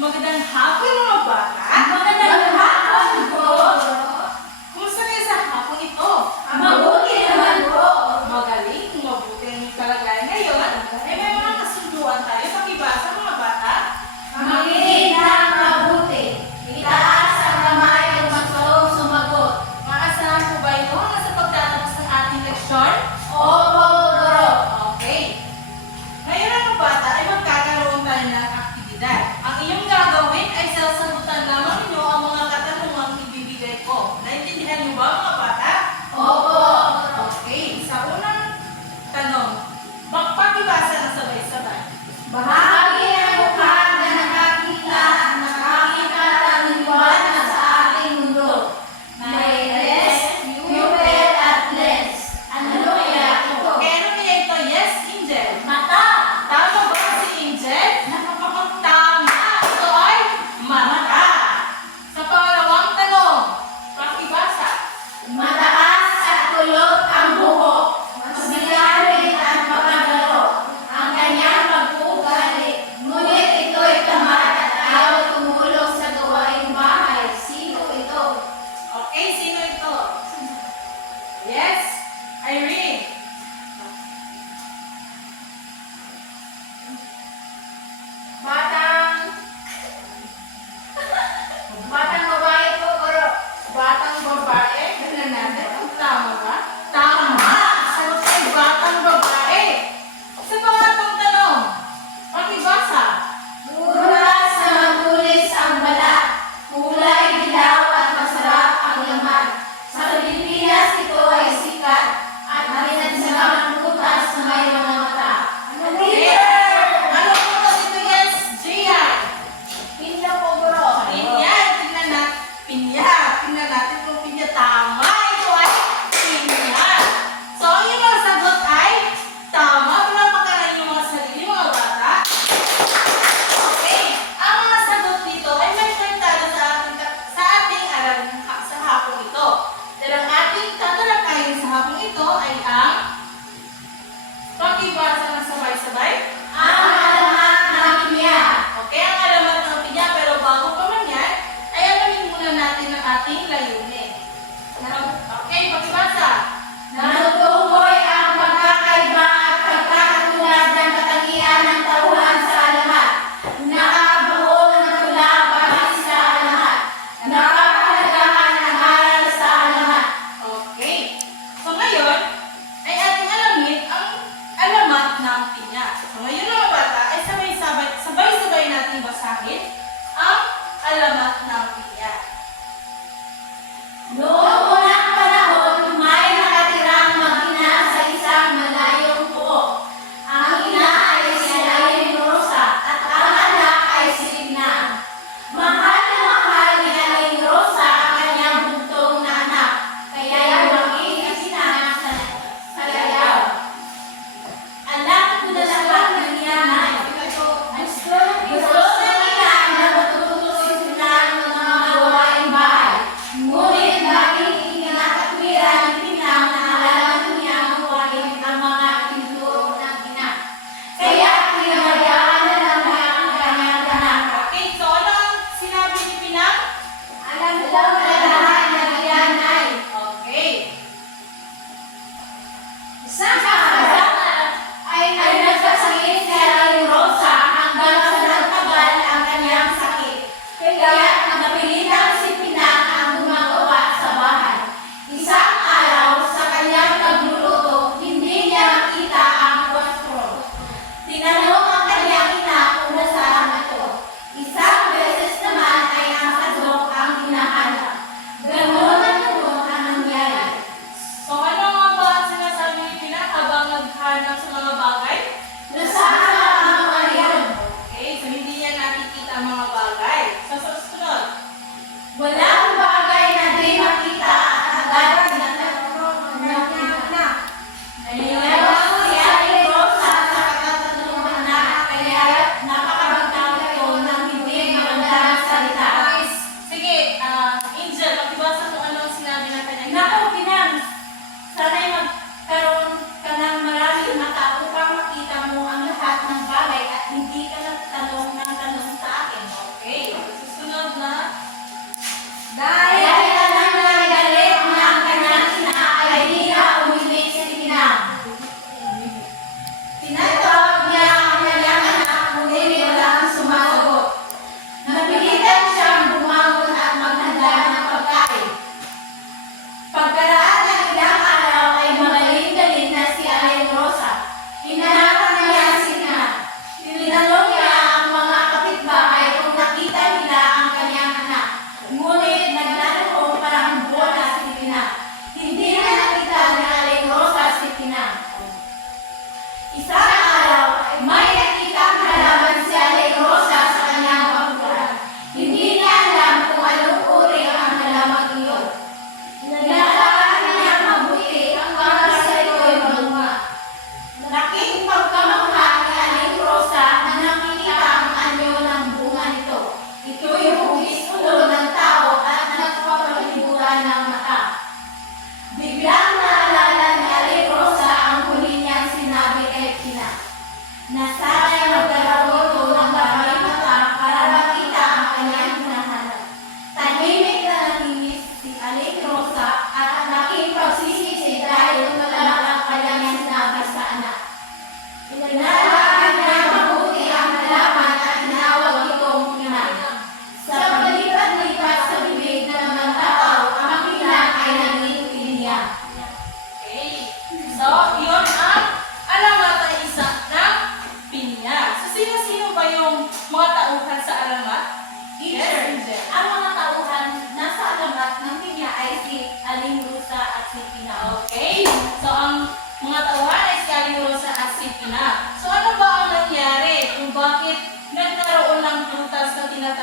Magandang hapon mga bata! Magandang hapon po! Kumusta kayo sa hapon ito? Mabuti naman po! Magaling, mabuti ang inyong kalagayan ngayon. May mga kasunduan tayo sa ibasa mga bata. Makinig ng mabuti. Itaas ang kamay at masulong sumagot. Maasahan po ba ito hanggang sa pagtatapos ng ating leksyon? Opo, Guro. Okay. Ngayon mga bata ay magkakaroon tayo ng aktibidad. Ang iyong gagawin ay sasagutan lamang ninyo ang mga katanungang ibibigay ko. Naintindihan niyo ba mga bata? Opo. Okay. Sa unang tanong, magpakibasa na sabay-sabay. Bahagi ng mukha na nakakita ang liwanag sa ating mundo. May res, pupil at lens. Ano kaya ito? Okay, ano kaya ito? Yes, Angel. Mata. Tama ba si Angel? Tama. Ito ay mata. Sa pangalawang tanong, pakibasa. Mataas at kulot ang buhok. Masigarit at makagalo. Ang kanyang pag-uugali. Ngunit ito'y tamad at ayaw tumulong sa gawaing bahay. Sino ito? Okay, sino ito? Yes, Irene. Batang babae po, Guro. Batang babae. Tignan natin kung tama ba? Tama! Sagot ay batang babae. Sa pangatong tanong, pakibasa. Buras na magulis ang balat. Kulay dilaw at masarap ang laman. Sa Pilipinas ito ay sikat at malinansagang ang butas na may mga mata. Ano po ito? Yes, Gian. Pinya po, Guro. Pinya. Tingnan natin. Pinya. Tingnan natin kung pinya tama. Ito ay pinya. So, ang iyong mga sagot ay tama. Pinapakaan yung mga sarili, mga bata. Okay. Ang mga sagot dito ay may konektado sa ating aral sa hapong ito. Dahil ang ating tatalakayin sa hapong ito ay ang pakibasa ng sabay-sabay. Ang alamat ng pinya. Okay, ang alamat ng pinya, pero bago pa man yan, ay alamin muna natin ang ating layunin. Okay, pakibasa. Natutukoy ang pagkakaiba at pagkakatulad ng katangian ng tauhan sa alamat. Nakabuo ng tula base sa alamat. Nakapahalagahan ang aral sa alamat. Okay. So ngayon, ay ating alamin ang alamat ng pinya. So ngayon mga bata, ay sabay-sabay natin basahin ang alamat ng pinya. Noong unang panahon, may nakatirang mag-ina sa isang malayong puo. Ang ina ay si Aling Rosa at ang anak ay si Tignan. Mahal na mahal ni Aling Rosa ang kanyang buntong na anak, kaya lumaki isinang sa layaw. Anak ko na lahat ng nanay. Gusto na nila na matuto si Tignan ng mga gawaing bahay. Ngunit laging ikinakatwiran ni Tignan na alam niya ang buhayin ang mga tinuturo ng ina. Kaya pinabayaan na lang niya ang kanyang anak. Okay, so ano ang sinabi ni Pinang? Alam ko na lahat ng iyan ay Okay. ay nagkasakit si Aling Rosa hanggang sa nagtagal ang kanyang sakit. Kaya napilitan si Pinang ang gumagawa sa bahay. Isang araw sa kanyang pagluluto, hindi niya makita ang kwastro. Tinanong ang kanyang ina kung nasaan ito. Isang beses naman ay nakadrok ang hinahanap.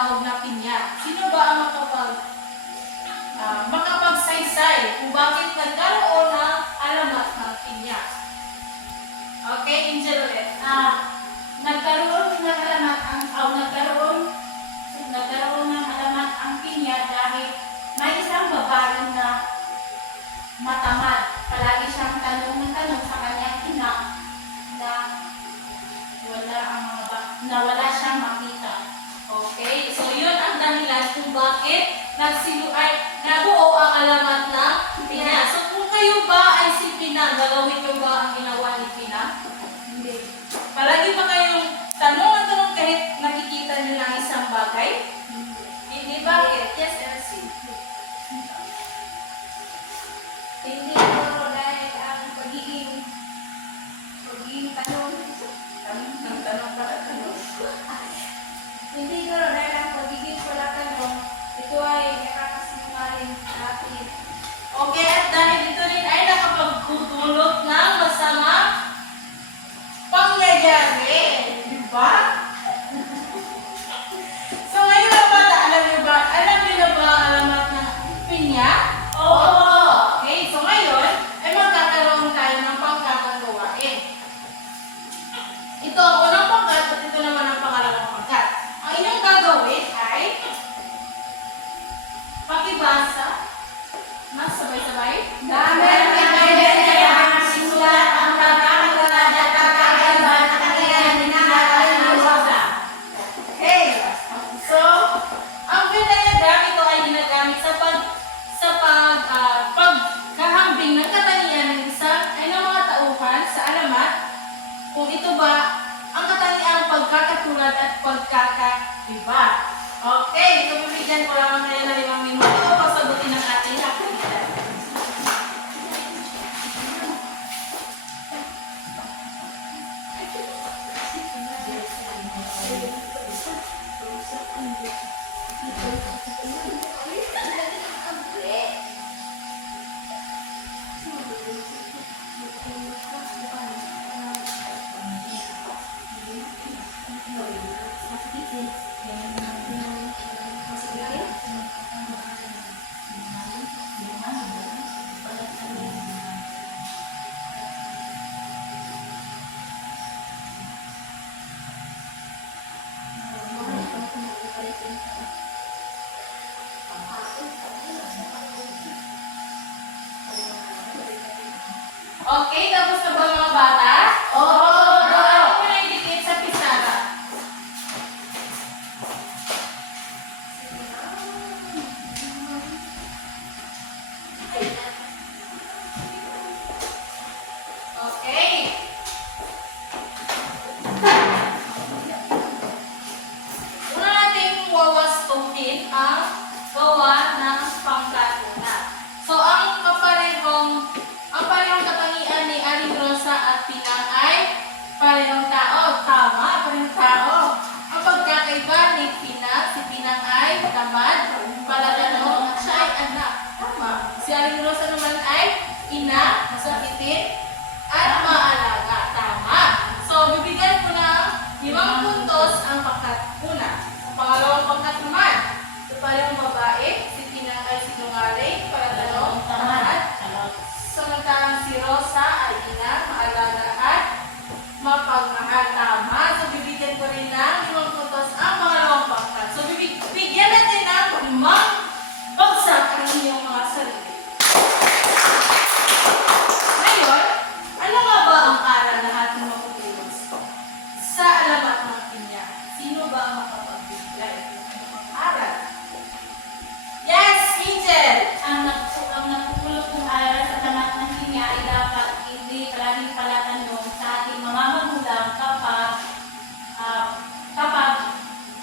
tinatawag na pinya? Sino ba ang makapagsaysay kung bakit nagkaroon ng alamat ng pinya? Okay, Angel ulit. Nagkaroon ng alamat ang pinya dahil may isang babae na matamad. Palagi siyang tanong ng tanong sa kanyang ina na wala siyang makita. Okay, so yun ang dahilan kung bakit nabuo ang alamat ng pinya. So kung kayo ba ay si Pina, gagawin nyo ba ang ginawa ni Pina? Hindi. Palagi ba kayong tanong at tanong kahit nakikita nyo ng isang bagay? Hindi. Bakit? Yes, Elsie. Hindi ko dahil ang pagiging tanong. Tanong para tanong. Hindi ko dahil ang pagiging wala tanong, ito ay nakakasinungaling natin. Okay, at dahil ito rin ay nakapagdulot ng masamang pangyayari. Di ba? So ngayon na bata, alam niyo na ba ang alamat ng pinya? Oo! Okay, so ngayon ay magkakaroon tayo ng pangkakagawain. Ito ang unang pangkat at ito naman ang pangalawang pangkat. Ang inyong gagawin ay pakibasa na sabay-sabay. Dahil kailangan sisulat ang pagkakagulat at pagkakaiban at kailangan ninakalan ng wasa. Okay. So, ang diagram ito ay ginagamit sa pagkahambing ng katangian ng isa ay ng mga tauhan sa alamat kung ito ba ang katangiang pagkakatulad at pagkakaiba. Okay, so bibigyan ko lamang kayo ng 5 minuto para sagutin ang ating aktividad. Okay, tapos na ba mga bata? Oo! Ano mo na idikit sa pisara? Okay. Una nating wawastuhin ang gawa ng pangkatuna. So, ang parehong katangian ni Aling Rosa at Pinang ay parehong tao. Tama, parehong tao. Ang pagkakaiba ni Pinang, si Pinang ay tamad, palatanong, at siya ay anak. Tama. Si Aling Rosa naman ay ina, masakitin, at maalaga. Tama. So, bibigyan ko ng 5 puntos ang pangkatuna. Ang pangalawang pangkat naman, ito parehong babae, si Pinang ay sinungaling, palatanong, tamad, samantalang si Rosa ay ina, maalaga at mapagmahal. Tama. So, bibigyan ko rin ng 5 puntos ang pangalawang pangkat. So, bigyan natin ng 5 bagsak ang inyong mga sarili. Ngayon, ano nga ba ang aral na ating matutulog sa alamat ng pinya? Sino ba ang makapagbigay ng aral? Yes, Angel! Ang napupulot kong aral sa tamat ng pinya ay dapat hindi palaging palatanong sa ating mga magulang kapag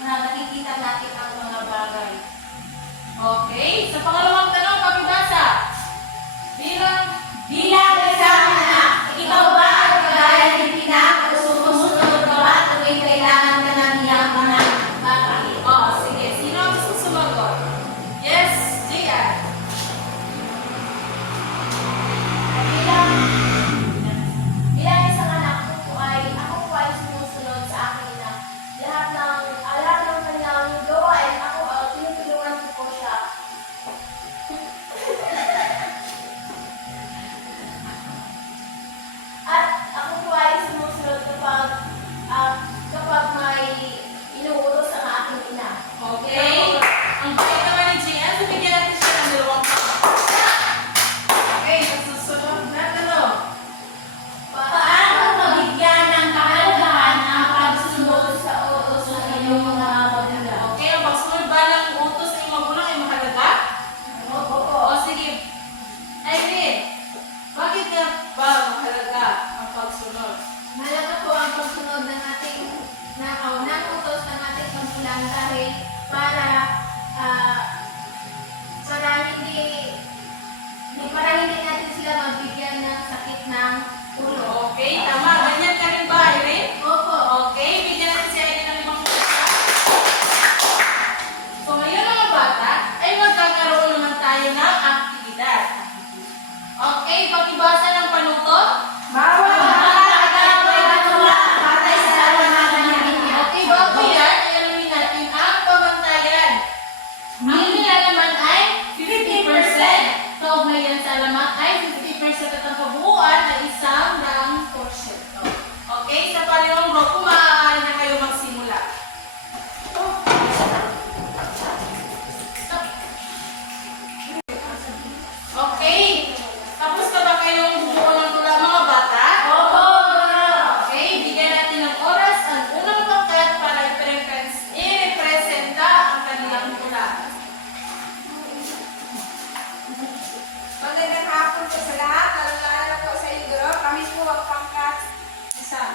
nakikita natin ang mga bagay. Okay, sa pangalawang tanong, pakibasa. Bilang isang anak, ikaw ba ay kagaya ni Pina at sumusunod ka ba tuwing kailangan ka ng iyang mga bagay? Oh, sige. Sino ang gusto sumagot? Yes, Gian. Bilang isang anak ako po ay sumusunod sa akin na lahat ng kanyang gawain Okay, pakibasa ng panutot. Bawat halaga ay natula patay sa alamanan ng pinya. Okay, bago yan, ay alamin natin ang pamantayan. Ang nilalaman ay 50%. Kaugnay yan sa alamat ay 50% at ang kabuuan ay 100%. Okay, sa pangalawang block, kung maaari na kayo magsimula. Okay, tapos na ba kayong bumuo ng tula mga bata? Oo. Okay, bigyan natin ng oras ang unang pangkat para i-representa ang kanilang tula. Magandang hapon po sa lahat. Nalala po sa inyo. Kami po ang pangkat isa.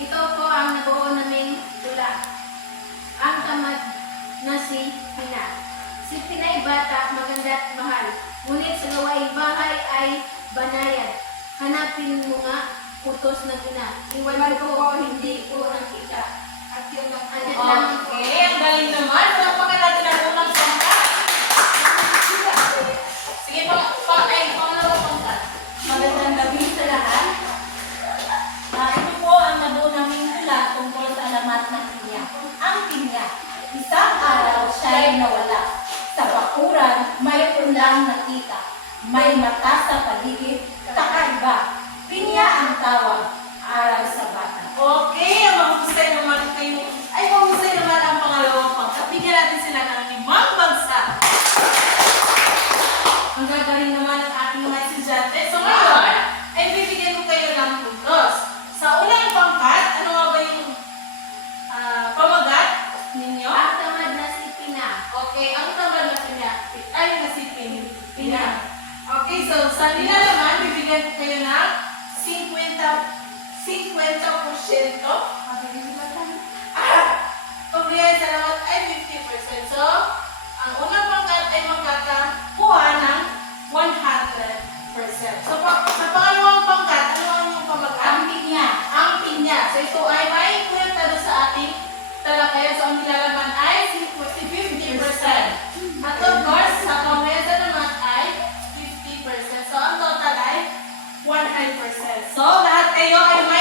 Ito po ang nabuo naming tula. Ang tamad na si Pina. Si Pina ay bata, maganda at mahal. Ngunit sa gawaing bahay ay banayad. Hanapin mo nga utos ng ina. Iwan ko po, hindi ko nakita. At yun lang po. Ano lang po. Okay, ang galing naman. Palapakan natin ang unang pangkat. Sige, pangalawang pangkat. Magandang gabi sa lahat. Ito po ang nabuo naming tula tungkol sa alamat ng pinya. Ang pinya, isang araw siya'y nawala. Sa bakuran, may punlang nakita. May mata sa paligid, kakaiba. Pinya ang tawag, aral sa bata. Okay, ang mahusay naman kayo. Ay, mahusay naman ang pangalawang pangkat. Bigyan natin sila ng 5 bagsak. Ang gagaling naman ang ating mga estudyante. So ngayon, ay bibigyan ko kayo ng puntos. Sa unang pangkat, ano nga ba yung pamagat ninyo? Ang tamad na si Pina. Okay, ang tamad na Pina. Okay, so sa nilalaman, bibigyan ko kayo ng 50%. Kung yan sa lamat ay 50%. So, ang unang pangkat ay magkakakuha ng 100%. So, sa pangalawang pangkat, ano ang yung pamagat? Ang pinya, Ang pinya. So, ito ay may kwenta doon sa ating talakayan. So, ang nilalaman ay 50%. At of course, sa pamesa naman ay 50%. So, ang total ay 100%. So, lahat kayo ay may